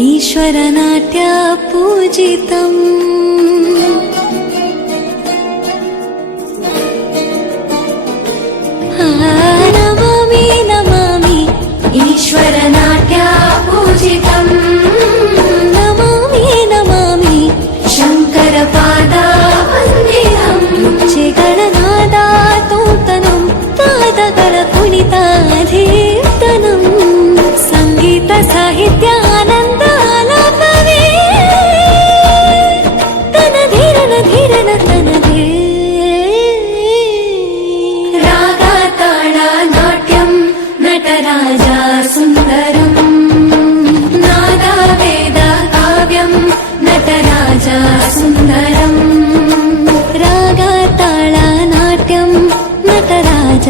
ईश्वरनाट्य पूजितम् नमामि नमामि ईश्वरनाट्य पूजितम् नमामि नमामि शङ्करपादावन्दितम् ರುಚಿಗಳನಾದ ತೂತನಂ ಪಾದಗಳ ಕುಣಿತಾಧೀರ್ತನಂ ಸಂಗೀತ ಸಾಹಿತ್ಯ ಆನಂದ ಆಲಾಪವೇ ತನಧೀರನ ಧೀರನ ತನದೇ ರಾಗ ತಾಳ ನಾಟ್ಯಂ ನಟರಾಜ ಸುಂದರಂ ನಾದ ವೇದ ಕಾವ್ಯಂ ನಟರಾಜ ಸುಂದರಂ ರಾಗ ತಾಳ ನಾಟ್ಯಂ ನಟರಾಜ